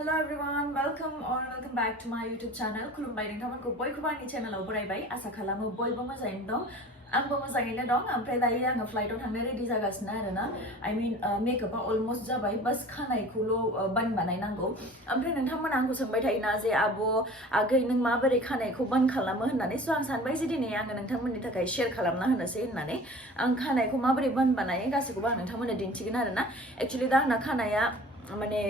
Hello everyone, welcome back to my YouTube channel. खुलुमबाय नोंथांमोनखौ बयखौबो आंनि चेनेलाव बरायबाय आसा खालामो बयबो मोजाङैनो दं आंबो मोजाङैनो दं ओमफ्राय दायो आङो फ्लाइटआव थांनो रेडि जागासिनो आरोना I mean मेकअपआ अलमोस्ट जाबाय बस खानायखौल' बान बानायनांगौ ओमफ्राय नोंथांमोना आंखौ सोंबाय थायोना जे आब' आगै नों माबोरै खानायखौ बान खालामो होननानै स' आं सानबाय जे दिनै आङो नोंथांमोननि थाखाय शेयार खालामना होनोसै होननानै आं खानायखौ माबोरै बान बानायो गासैखौबो आं नोंथांमोननो दिन्थिगोन आरोना एक्चुअली दा आंना खानाया माने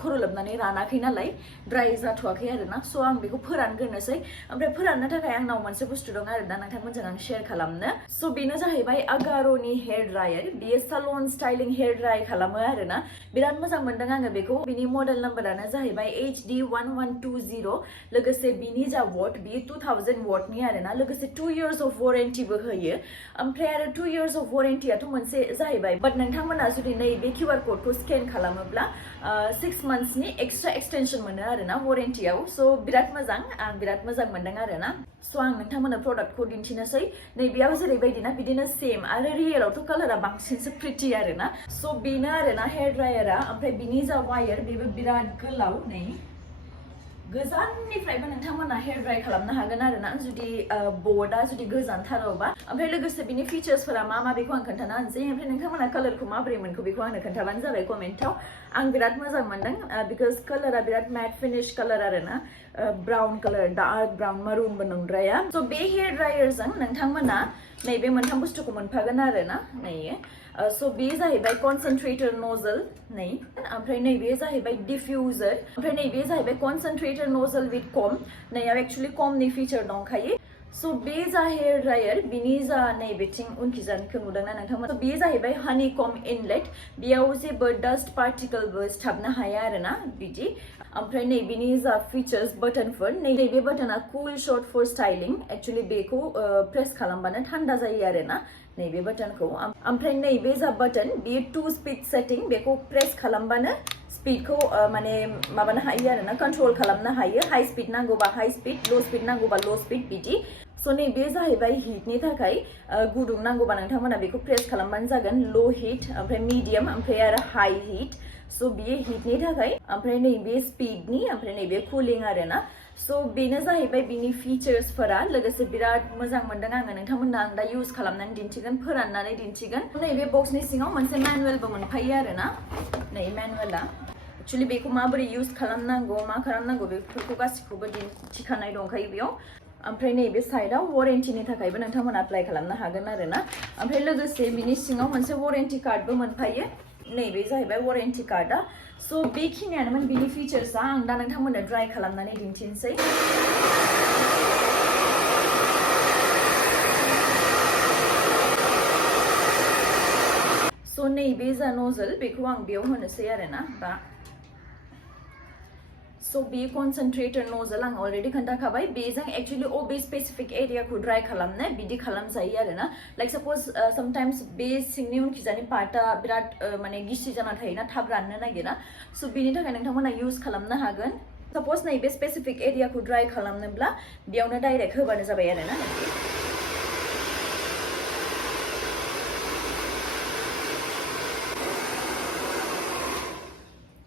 खर' लोबनानै रानाखै नालाय ड्राइ जाथ'वाखै आरोना स' आं बेखौ फोरानग्रोनोसै ओमफ्राय फोराननो थाखाय आंनाव मोनसे बुस्थु दं आरोना नोंथांमोनजों आं शेयार खालामनो स' बेनो जाहैबाय आगार'नि हेयार ड्रायार बियो सालन स्टाइलिं हेयार ड्राइ खालामो आरोना बिराद मोजां मोनदों आङो बेखौ बिनि मडेल नाम्बारानो जाहैबाय HD1120 लोगोसे बिनि जा वाट बियो 2000 वाटनि आरोना लोगोसे 2 years of वारेन्टिबो होयो ओमफ्राय आरो 2 years of वारेन्टियाथ' मोनसे जाहैबाय बाट नोंथांमोना जुदि नैबे QR क'डखौ स्केन खालामोब्ला 6 monthsनि एक्सट्रा एक्सटेनसन मोनो आरोना वारेन्टियाव स' बिराद मोजां आं बिराद मोजां मोनदों आरोना स' आं नोंथांमोननो प्रडाक्टखौ दिन्थिनोसै नैबेयाव जेरैबायदिना बिदिनो सेम आरो रियेलावथ' कालारा बांसिनसो प्रिटि आरोना स' बेनो आरोना हेयार ड्रायारा ओमफ्राय बिनि जा वायर बेबो बिराद गोलाव नै गोजाननिफ्रायबो नोंथांमोना हेयार ड्राइ खालामनो हागोन आरोना जुदि बर्डआ जुदि गोजानथारावबा ओमफ्राय लोगोसे बिनि फिचार्सफोरा मा बेखौ आं खोन्थाना होनसै ओमफ्राय नोंथांमोना कालारखौ माबोरै मोनखो बेखौ आंनो खोन्थाबानो जाबाय कमेन्टआव आं बिराद मोजां मोनदों बिकज कालारा बिराद मैट फिनिश कालार आरोना ब्राउन कालार डार्क ब्राउन मारुनबो नंद्राया स' बे हेयार ड्रायारजों नोंथांमोना नैबे मोनथाम बुस्थुखौ मोनफागोन आरोना नैयो स' बे जाहैबाय कनसेन्ट्रेटर नोजल नै ओमफ्राय नैबे जाहैबाय डिफ्यूजर ओमफ्राय नैबे जाहैबाय कनसेन्ट्रेटर नोजल विथ कम नैयाव एक्चुअली कमनि फिचार दंखायो स' बे जा हेयार ड्रायार बिनि जा नैबेथिं उनखिजानिखौ नुदोंना नोंथांमोन स' बेयो जाहैबाय हानि कम इनलेट बेयाव जेबो डास्ट पार्टिकलबो सिथाबनो हाया आरोना बिदि ओमफ्राय नैबेनि जा फिचार्स बटनफोर नैबे बटना कुल शॉट फर स्टाइलिंग एक्चुअली बेखौ प्रेस खालामबानो थान्दा जायो आरोना नैबे बटनखौ ओमफ्राय नैबे जा बटन बेयो 2 स्पीड सेटिं बेखौ प्रेस खालामबानो स्पीडखौ माने माबानो हायो आरोना कंट्रोल खालामनो हायो हाई स्पीड नांगौबा हाई स्पीड लो स्पीड नांगौबा लो स्पीड बिदि स' नैबे जाहैबाय हिटनि थाखाय गुदुं नांगौबा नोंथांमोना बेखौ प्रेस खालामबानो जागोन लो हिट ओमफ्राय मिडियाम ओमफ्राय आरो हाई हिट स' बियो हिटनि थाखाय ओमफ्राय नैबे स्पीडनि ओमफ्राय नैबे कुलिं आरोना स' बेनो जाहैबाय बिनि फिचार्सफोरा लोगोसे बिराद मोजां मोनदों आङो नोंथांमोना आं दा इउज खालामनानै दिन्थिगोन फोराननानै दिन्थिगोन नैबे बक्सनि सिङाव मोनसे मेनुवेलबो मोनफायो आरोना नै मेनुवेला एक्चुअली बेखौ माबोरै इउज खालामनांगौ मा खालामनांगौ बेफोरखौ गासिखौबो दिन्थिखानाय दंखायो बेयाव ओमफ्राय नैबे साइडआव वारेन्टिनि थाखायबो नोंथांमोना एप्लाइ खालामनो हागोन आरोना ओमफ्राय लोगोसे बिनि सिङाव मोनसे वारेन्टि कार्डबो मोनफायो नैबे जाहैबाय वारेन्टि कार्डआ स' बेखिनियानोमोन बिनि फिचार्सआ आं दा नोंथांमोननो ड्राइ खालामनानै दिन्थिनोसै स' नैबे जा नोजल बेखौ आं बेयाव होनोसै आरोना बा स' बे कनसेन्ट्रेटर नोजल आं अलरेडि खोन्थाखाबाय बेजों एक्चुअली बे स्पेसिफिक एरियाखौ ड्राइ खालामनो बिदि खालामजायो आरोना लाइक सापज समटाइम्स बे सिंनि उनखिजानि पार्टआ बिराद माने गिसि जाना थायोना थाब राननो नागिरा स' बेनि थाखाय नोंथांमोना इउज खालामनो हागोन सापज नैबे स्पेसिफिक एरियाखौ ड्राइ खालामनोब्ला बेयावनो डाइरेक्ट होबानो जाबाय आरोना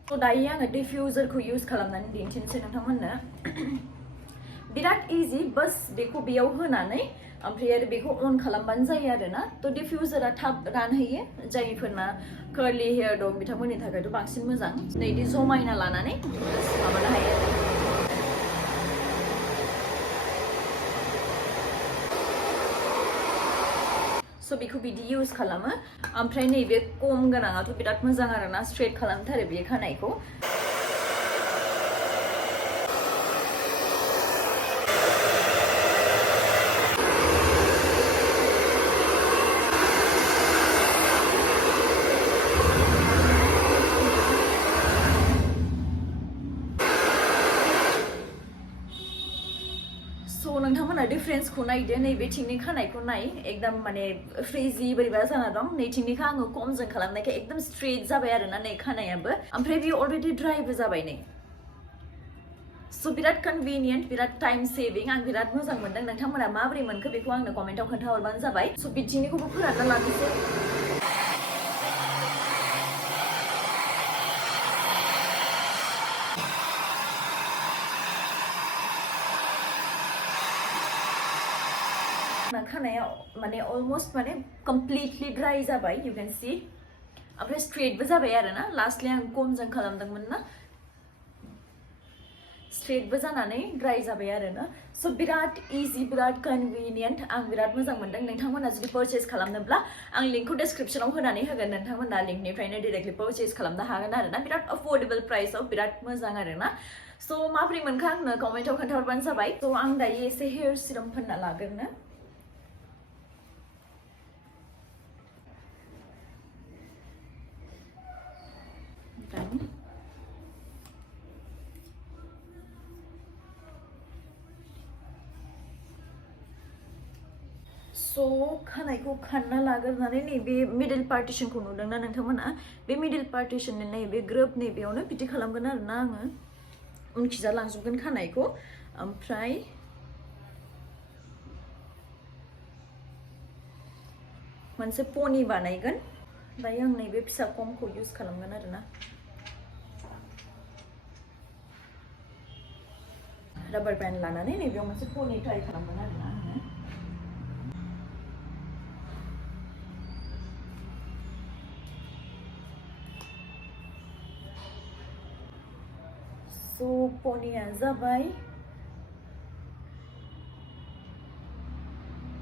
स' दायो आङो डिफ्यूजरखौ इउज खालामनानै दिन्थिनोसै नोंथांमोननो बिराद इजि बस बेखौ बेयाव होनानै ओमफ्राय आरो बेखौ अन खालामबानो जायो आरोना थ' डिफ्यूजरा थाब रानहैयो जायफोरना कार्लि हेयार दं बिथांमोननि थाखायथ' बांसिन मोजां नैदि जमायना लानानै माबानो हायो स' बेखौ बिदि इउज खालामो ओमफ्राय नैबे कम गोनाङाथ' बिराद मोजां आरोना स्ट्रेट खालामथारो बे खानायखौ नोंथांमोना डिफरेन्सखौ नायदो नैबेथिंनि खानायखौ नाय एकदम माने फ्रिजि बोरैबा जाना दं नैथिंनिखौ आङो कमजों खालामनायखाय एकदम स्ट्रेट जाबाय आरोना नै खानायाबो ओमफ्राय बेयो अलरेडि ड्राइबो जाबाय नै स' बिराद कन्भिनियेन्ट बिराद टाइम सेभिं आं बिराद मोजां मोनदों नोंथांमोना माबोरै मोनखो बेखौ आंनो कमेन्टआव खोन्थाहरबानो जाबाय स' बिथिंनिखौबो फोरानना लानोसै खानाया माने अलमोस्ट माने कमप्लिटलि ड्राई जाबाय you can see ओमफ्राय स्ट्रेटबो जाबाय आरोना लास्टलि आं कमजों खालामदोंमोन ना स्ट्रेटबो जानानै ड्राई जाबाय आरोना स' बिराद इजि बिराद कनभिनियेन्ट आं बिराद मोजां मोनदों नोंथांमोना जुदि पारचेज खालामनोब्ला आं लिंकखौ डिसक्रिप्शनाव होनानै होगोन नोंथांमोना लिंकनिफ्रायनो डाइरेक्टलि पारचेज खालामनो हागोन आरोना बिराद अफोर्डेबल प्राइसआव बिराद मोजां आरोना स' माबोरै मोनखो आंनो कमेन्टआव खोन्थाहरबानो जाबाय स' आं दायो एसे हेयार सिरम फोनना लाग्रोनो स' खानायखौ खानना लाग्रोनानै नैबे मिडल पार्टिशनखौ नुदोंना नोंथांमोना बे मिडल पार्टिशननि नैबे ग्रोब नैबेयावनो बिदि खालामगोन आरोना आङो उनखिजा लांजोबगोन खानायखौ ओमफ्राय मोनसे पनि बानायगोन दायो आं नैबे फिसा कमखौ इउज खालामगोन आरोना राबार बेन्ड लानानै नैबेयाव मोनसे पनि ट्राइ खालामगोन आरोना आङो स' पनिया जाबाय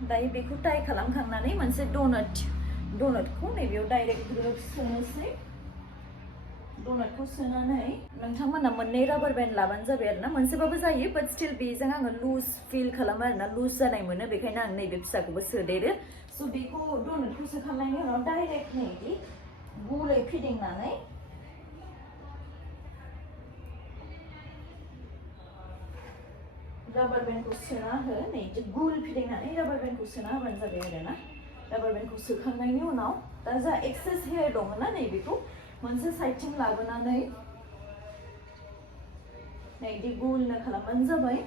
दायो बेखौ टाइ खालामखांनानै मोनसे डनाटखौ नैबेयाव डाइरेक्ट ग्रोब सोनोसै डनाटखौ सोनानै नोंथांमोना मोननै राबार बेन्ड लाबानो जाबाय आरोना मोनसेबाबो जायो बाट स्टिल बेजों आङो लुज फिल खालामो आरोना लुज जानाय मोनो बेखायनो आं नैबे फिसाखौबो सोदेरो स' बेखौ डनाटखौ सोखांनायनि उनाव डाइरेक्ट नैबे गुलै फिदिंनानै राबार बेन्डखौ सोना हो नै गुल फिदिंनानै राबार बेन्डखौ सोना होबानो जाबाय आरोना राबार बेन्डखौ सोखांनायनि उनाव दा जा एक्सेस हेयार दङ ना नैबेखौ मोनसे साइडथिं लाबोनानै नैबे गुलनो खालामबानो जाबाय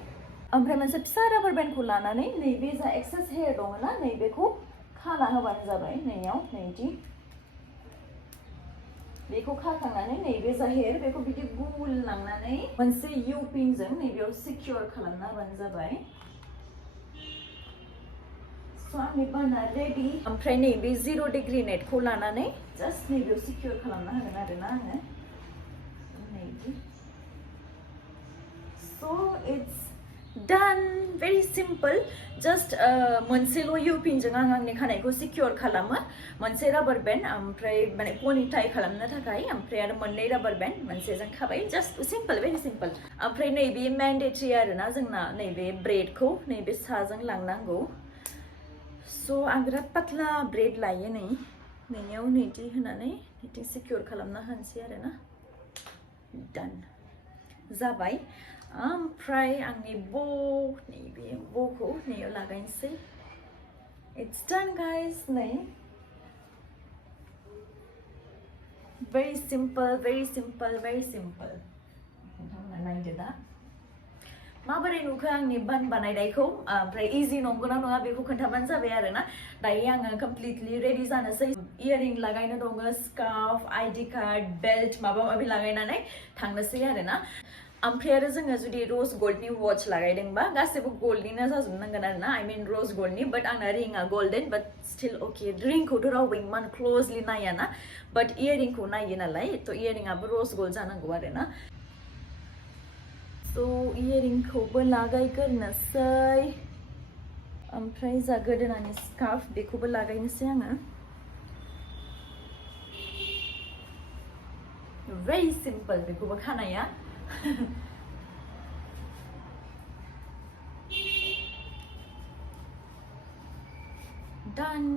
ओमफ्राय मोनसे फिसा राबार बेन्डखौ लानानै नैबे जा एक्सेस हेयार दङ ना नैबेखौ खाना होबानो जाबाय नैयाव नैदि बेखौ खाखांनानै नैबे जा हेयार बेखौ बिदि गुल लांनानै मोनसे इउ पिनजों नैबेयाव सिकिउर खालामना होबानो जाबाय स' आंनि बाना रेडि ओमफ्राय नैबे 0 डिग्री नेटखौ लानानै जास्ट नैबेयाव सिकिउर खालामना होगोन आरोना आङो नैबे स' it's done very simple just मोनसेल' इउ पिनजों आं आंनि खानायखौ सिकिउर खालामो मोनसे राबार बेन्ड ओमफ्राय माने पनि टाइ खालामनो थाखाय ओमफ्राय आरो मोननै राबार बेन्ड मोनसेजों खाबाय जास्ट सिम्पल भेरि सिम्पल ओमफ्राय नैबे मेन्डेटरि आरोना जोंना नैबे ब्रेडखौ नैबे साजों लांनांगौ स' आं बिराद पातला ब्रेड लायो नैयाव नैदि होनानै नैदि सिकिउर खालामना होनोसै आरोना डान जाबाय ओमफ्राय आंनि नैबे ब'खौ नैयाव लागायनोसै इट्स डान गाइस नै भेरि सिम्पल नोंथांमोना नायदो दा माबोरै नुखो आंनि बान बानायनायखौ ओमफ्राय इजि नंगौना नङा बेखौ खोन्थाबानो जाबाय आरोना दायो आङो कमप्लिटलि रेडि जानोसै इयारिं लागायनो दङ स्कार्फ आइडि कार्ड बेल्ट माबा माबि लागायनानै थांनोसै आरोना ओमफ्राय आरो जोङो जुदि र'ज गल्डनि वाच लागायदोंबा गासैबो गल्डनिनो जाजोबनांगोन आरोना आई मिन र'ज गल्डनि बाट आंना रिंआ गोल्डेन बाट स्टिल अके रिंखौथ' रावबो इमान क्ल'जलि नायाना बाट इयारिंखौ नायो नालाय थ' इयारिंआबो र'ज गल्ड जानांगौ आरोना स' इयारिंखौबो लागायग्रोनोसै ओमफ्राय जा गोदोनानि स्कार्फ बेखौबो लागायनोसै आङो भेरि सिम्पल बेखौबो खानाया done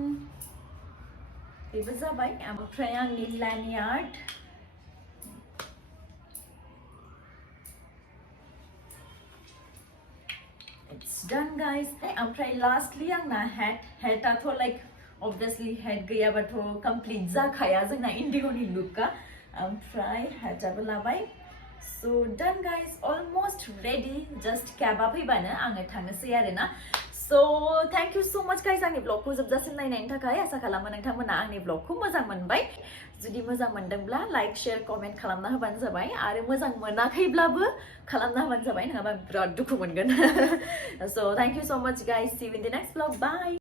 बेबो जाबाय ओमफ्राय आंनि lanyard it's done guys ओमफ्राय लास्टलि आंना हेडआथ' लाइक obviously हेड गैयाबाथ' कमप्लिट जाखाया जोंना इन्डिग'नि लुकआ ओमफ्राय हेडआबो लाबाय So done guys, almost ready. Just cab up फैबानो आङो थांनोसै आरोना. So thank you so much guys आंनि vlogखौ जोबजासिम नायनायनि थाखाय आसा खालामो नोंथांमोना आंनि vlogखौ मोजां मोनबाय जुदि मोजां मोनदोंब्ला लाइक शेयार कमेन्ट खालामना होबानो जाबाय आरो मोजां मोनाखैब्लाबो खालामना होबानो जाबाय नङाबा बिराद दुखु मोनगोन So thank you so much guys see you in the next vlog bye